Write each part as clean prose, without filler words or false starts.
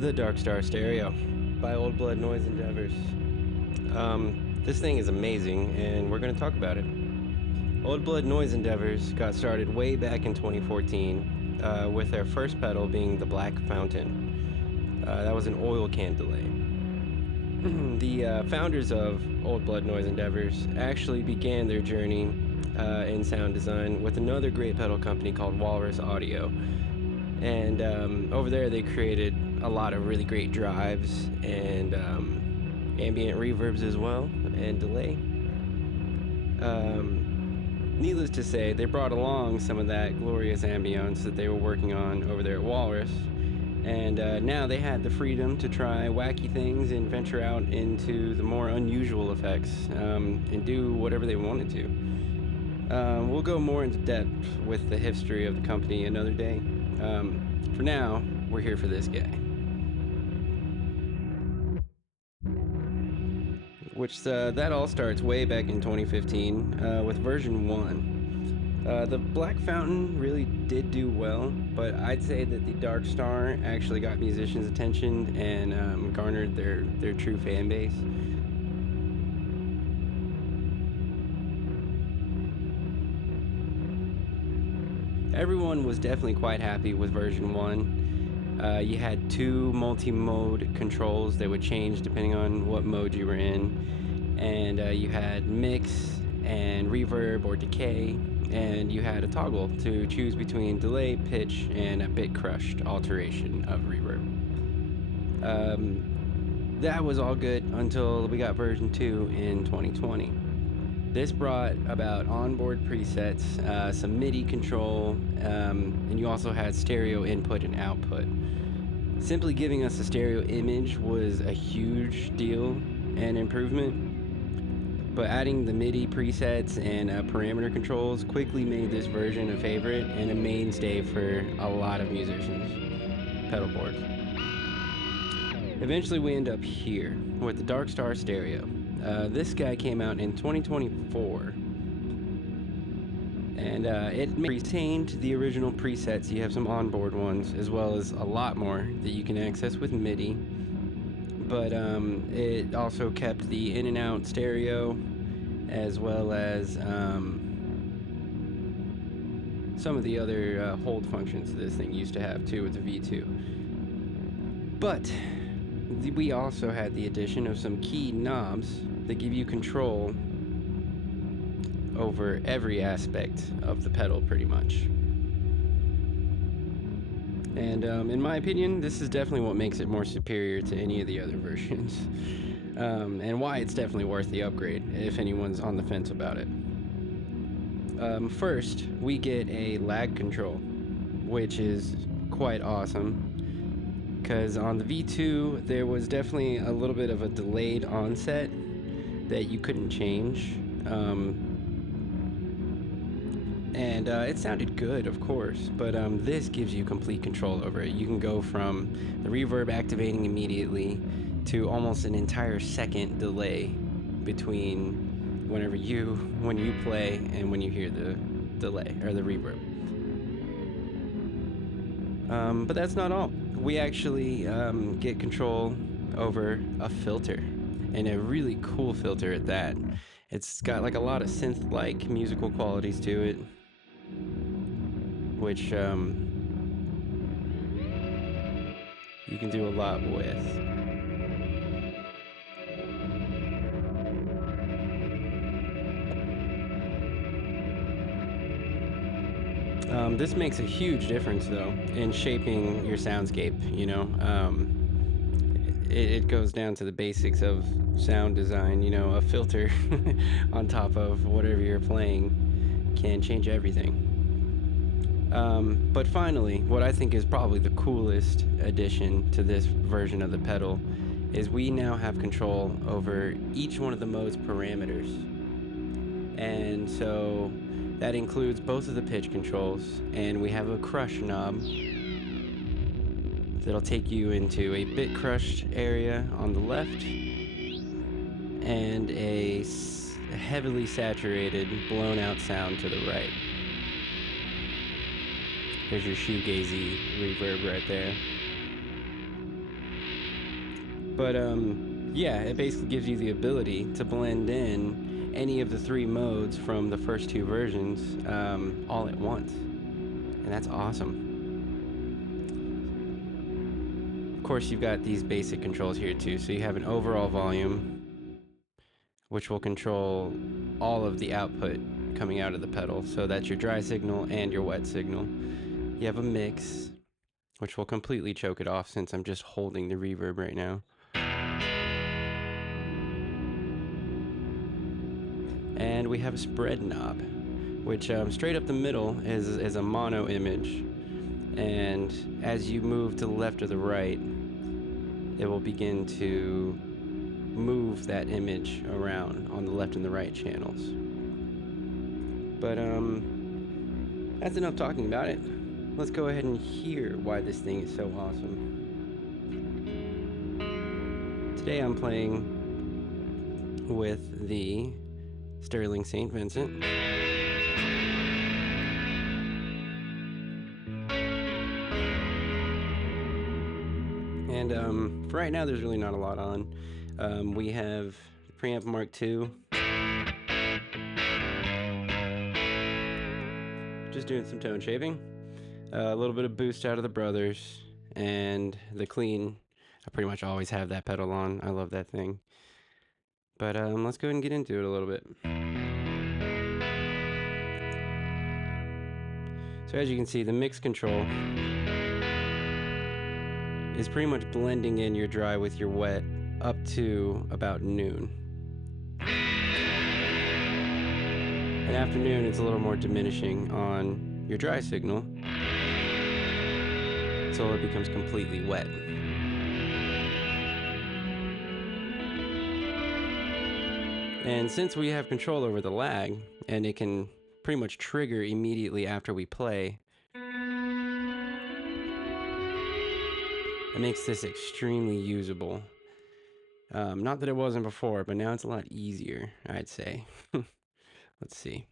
The Dark Star Stereo by Old Blood Noise Endeavors. This thing is amazing, and we're going to talk about it. Old Blood Noise Endeavors got started way back in 2014 with their first pedal being the Black Fountain. That was an oil can delay. The founders of Old Blood Noise Endeavors actually began their journey in sound design with another great pedal company called Walrus Audio. And over there they created a lot of really great drives and ambient reverbs as well, and delay. Needless to say, they brought along some of that glorious ambience that they were working on over there at Walrus. And now they had the freedom to try wacky things and venture out into the more unusual effects and do whatever they wanted to. We'll go more into depth with the history of the company another day. For now, we're here for this guy. Which that all starts way back in 2015 with version 1. The Black Fountain really did do well, but I'd say that the Dark Star actually got musicians' attention and garnered their true fan base. Everyone was definitely quite happy with version 1. You had 2 multi-mode controls that would change depending on what mode you were in, and you had mix and reverb or decay, and you had a toggle to choose between delay, pitch, and a bit crushed alteration of reverb. That was all good until we got version 2 in 2020. This brought about onboard presets, some MIDI control, and you also had stereo input and output. Simply giving us a stereo image was a huge deal and improvement, but adding the MIDI presets and parameter controls quickly made this version a favorite and a mainstay for a lot of musicians' pedal boards. Eventually we end up here with the Dark Star Stereo. This guy came out in 2024, and it retained the original presets. You have some onboard ones, as well as a lot more that you can access with MIDI, but it also kept the in and out stereo, as well as some of the other hold functions this thing used to have too with the V2. But we also had the addition of some key knobs that give you control over every aspect of the pedal pretty much. And in my opinion, this is definitely what makes it more superior to any of the other versions. And why it's definitely worth the upgrade if anyone's on the fence about it. First, we get a lag control, which is quite awesome. Because on the V2, there was definitely a little bit of a delayed onset that you couldn't change. And it sounded good, of course, but this gives you complete control over it. You can go from the reverb activating immediately to almost an entire second delay between when you play and when you hear the delay or the reverb. But that's not all. We actually get control over a filter, and a really cool filter at that. It's got like a lot of synth-like musical qualities to it, which you can do a lot with. This makes a huge difference, though, in shaping your soundscape, you know. It goes down to the basics of sound design, you know. A filter on top of whatever you're playing can change everything. But finally, what I think is probably the coolest addition to this version of the pedal is we now have control over each one of the mode's parameters. And so that includes both of the pitch controls, and we have a crush knob that'll take you into a bit crushed area on the left and a heavily saturated, blown out sound to the right. There's your shoegazy reverb right there. But yeah, it basically gives you the ability to blend in any of the 3 modes from the first 2 versions all at once. And that's awesome. Of course, you've got these basic controls here too. So you have an overall volume, which will control all of the output coming out of the pedal. So that's your dry signal and your wet signal. You have a mix, which will completely choke it off since I'm just holding the reverb right now. And we have a spread knob, which straight up the middle is a mono image. And as you move to the left or the right, it will begin to move that image around on the left and the right channels. But that's enough talking about it. Let's go ahead and hear why this thing is so awesome. Today I'm playing with the Sterling St. Vincent. And for right now, there's really not a lot on. We have the preamp Mark II. Just doing some tone shaping. A little bit of boost out of the Brothers. And the clean. I pretty much always have that pedal on. I love that thing. But let's go ahead and get into it a little bit. So as you can see, the mix control is pretty much blending in your dry with your wet up to about noon. And after noon, it's a little more diminishing on your dry signal until it becomes completely wet. And since we have control over the lag, and it can pretty much trigger immediately after we play, it makes this extremely usable. Not that it wasn't before, but now it's a lot easier, I'd say. Let's see.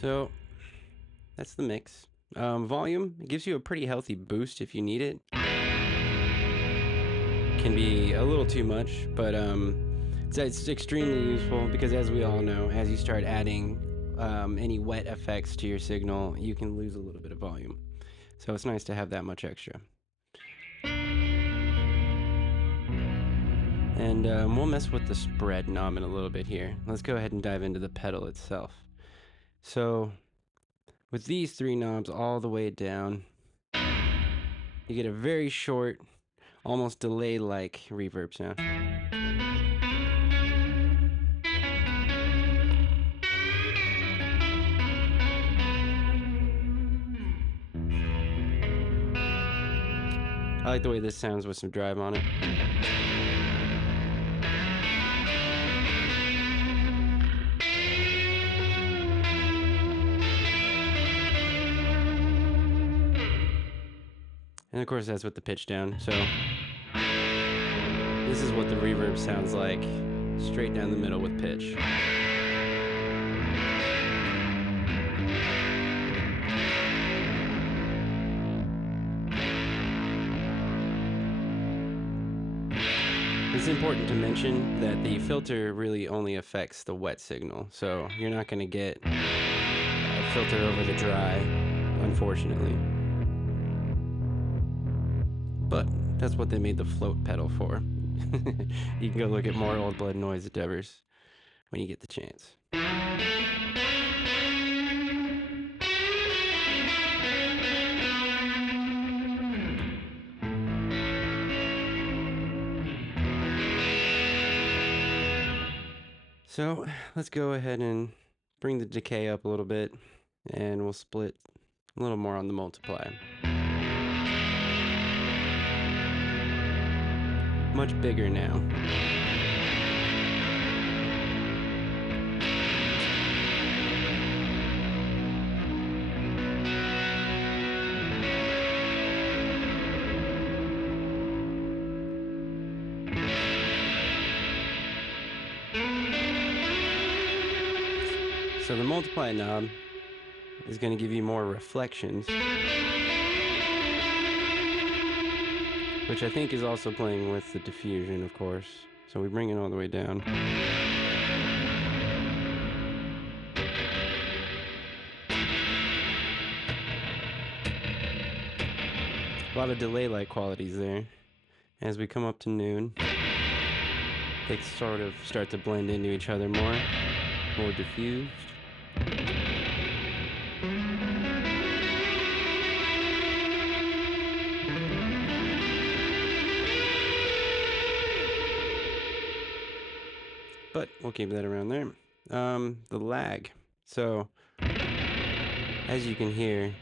So that's the mix. Volume, it gives you a pretty healthy boost if you need it. Can be a little too much, but it's extremely useful because, as we all know, as you start adding any wet effects to your signal, you can lose a little bit of volume. So it's nice to have that much extra. And we'll mess with the spread knob in a little bit here. Let's go ahead and dive into the pedal itself. So with these 3 knobs all the way down, you get a very short, almost delay-like reverb sound. I like the way this sounds with some drive on it. And of course that's with the pitch down, so this is what the reverb sounds like, straight down the middle with pitch. It's important to mention that the filter really only affects the wet signal, so you're not going to get a filter over the dry, unfortunately. But that's what they made the float pedal for. You can go look at more Old Blood Noise endeavors when you get the chance. So let's go ahead and bring the decay up a little bit, and we'll split a little more on the multiply. Much bigger now. So the multiply knob is going to give you more reflections, which I think is also playing with the diffusion, of course. So we bring it all the way down. A lot of delay-like qualities there. As we come up to noon, they sort of start to blend into each other more diffused. But we'll keep that around there. The lag. So, as you can hear,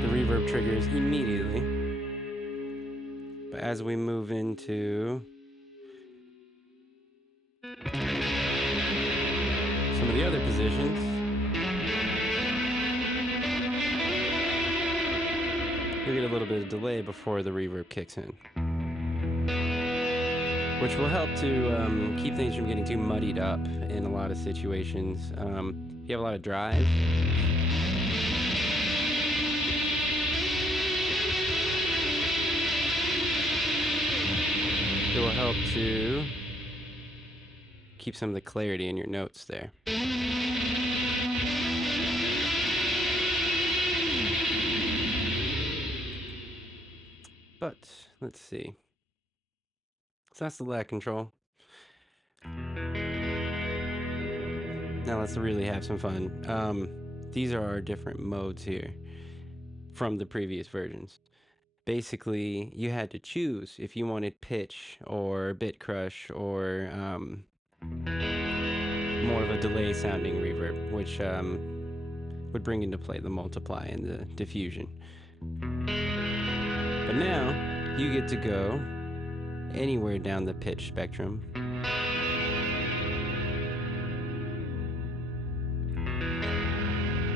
the reverb triggers immediately. But as we move into some of the other positions, you'll get a little bit of delay before the reverb kicks in, which will help to keep things from getting too muddied up in a lot of situations. If you have a lot of drive, it will help to keep some of the clarity in your notes there. But let's see. So that's the lag control. Now let's really have some fun. These are our different modes here from the previous versions. Basically, you had to choose if you wanted pitch or bit crush or more of a delay sounding reverb, which would bring into play the multiply and the diffusion. But now you get to go anywhere down the pitch spectrum.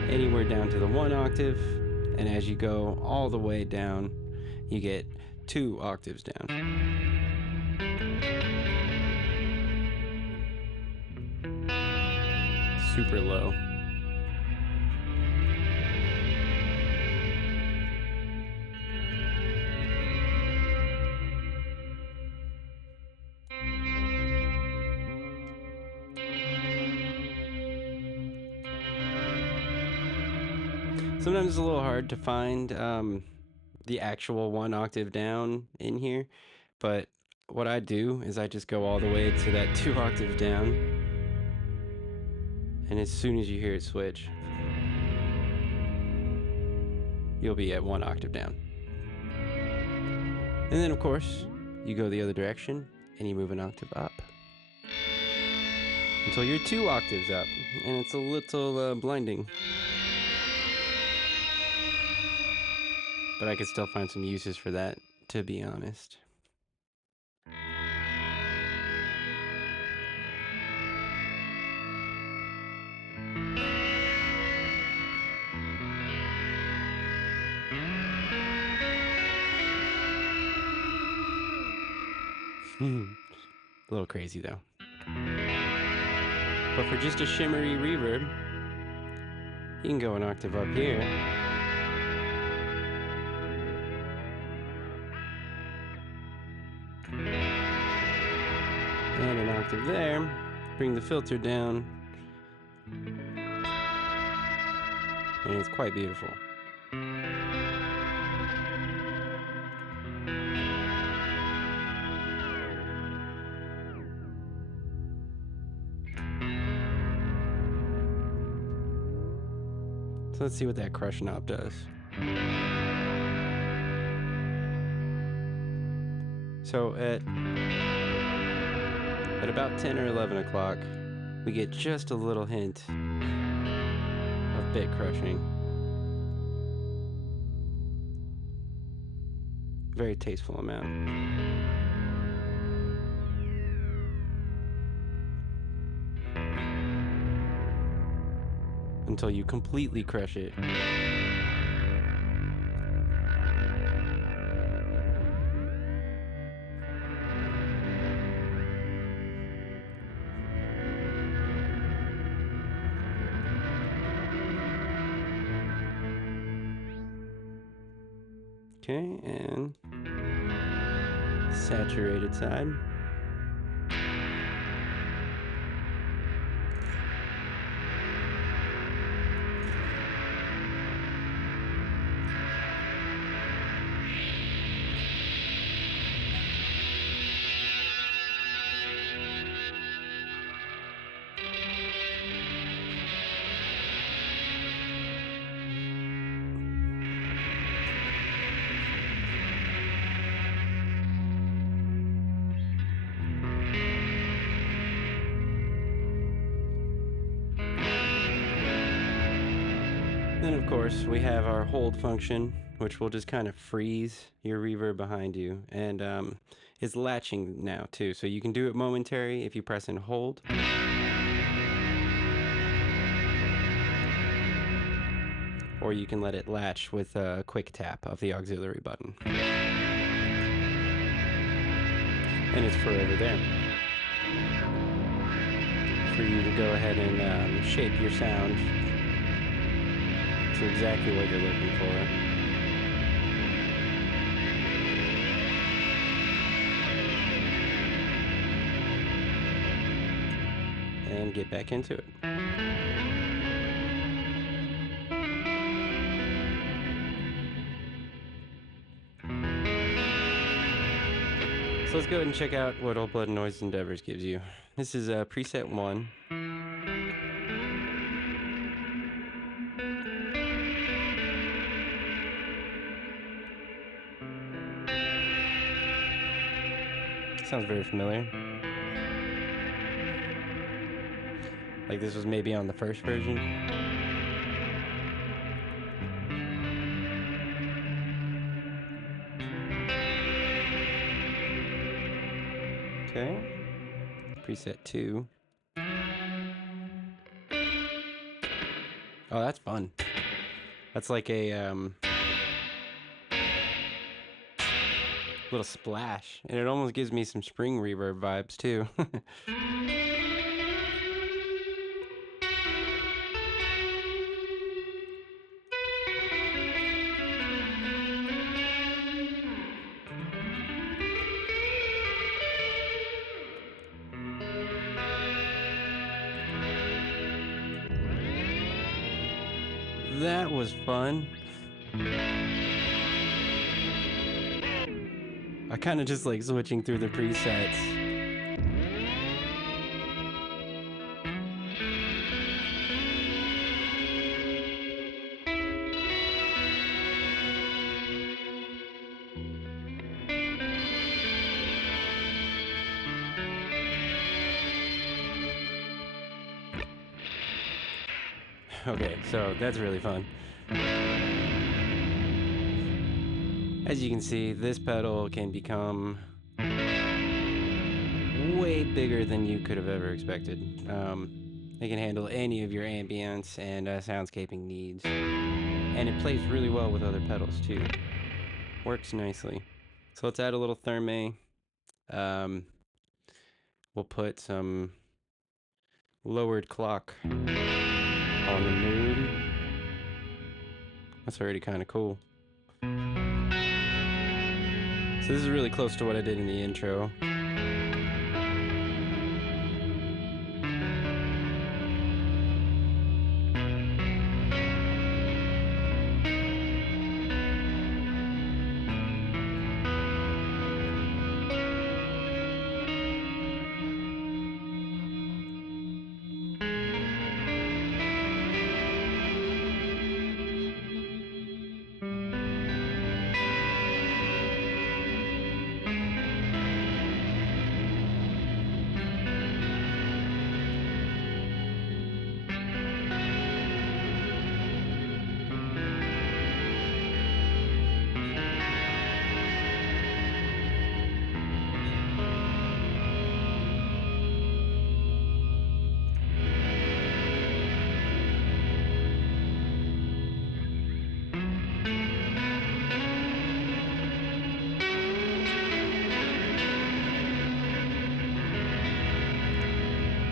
Anywhere down to the 1 octave, and as you go all the way down, you get 2 octaves down. Super low. Sometimes it's a little hard to find the actual 1 octave down in here, but what I do is I just go all the way to that 2 octaves down, and as soon as you hear it switch, you'll be at 1 octave down. And then of course, you go the other direction and you move an octave up until you're 2 octaves up, and it's a little blinding. But I could still find some uses for that, to be honest. A little crazy though. But for just a shimmery reverb, you can go an octave up here. And an octave there. Bring the filter down. And it's quite beautiful. So let's see what that crush knob does. So at about 10 or 11 o'clock, we get just a little hint of bit crushing. Very tasteful amount. Until you completely crush it. Okay, and saturated side. Then of course we have our hold function, which will just kind of freeze your reverb behind you, and it's latching now too, so you can do it momentary if you press and hold. Or you can let it latch with a quick tap of the auxiliary button. And it's forever there for you to go ahead and shape your sound to exactly what you're looking for. And get back into it. So let's go ahead and check out what Old Blood Noise Endeavors gives you. This is preset 1. Sounds very familiar. Like this was maybe on the first version. Okay. Preset 2. Oh, that's fun. That's like a little splash, and it almost gives me some spring reverb vibes too. That was fun. I kind of just like switching through the presets. Okay, so that's really fun. As you can see, this pedal can become way bigger than you could have ever expected. It can handle any of your ambience and soundscaping needs. And it plays really well with other pedals too. Works nicely. So let's add a little therme. We'll put some lowered clock on the mood. That's already kind of cool. So this is really close to what I did in the intro.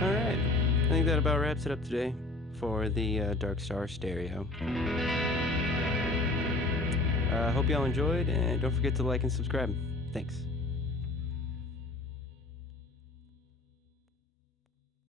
Alright, I think that about wraps it up today for the Dark Star stereo. Hope y'all enjoyed, and don't forget to like and subscribe. Thanks.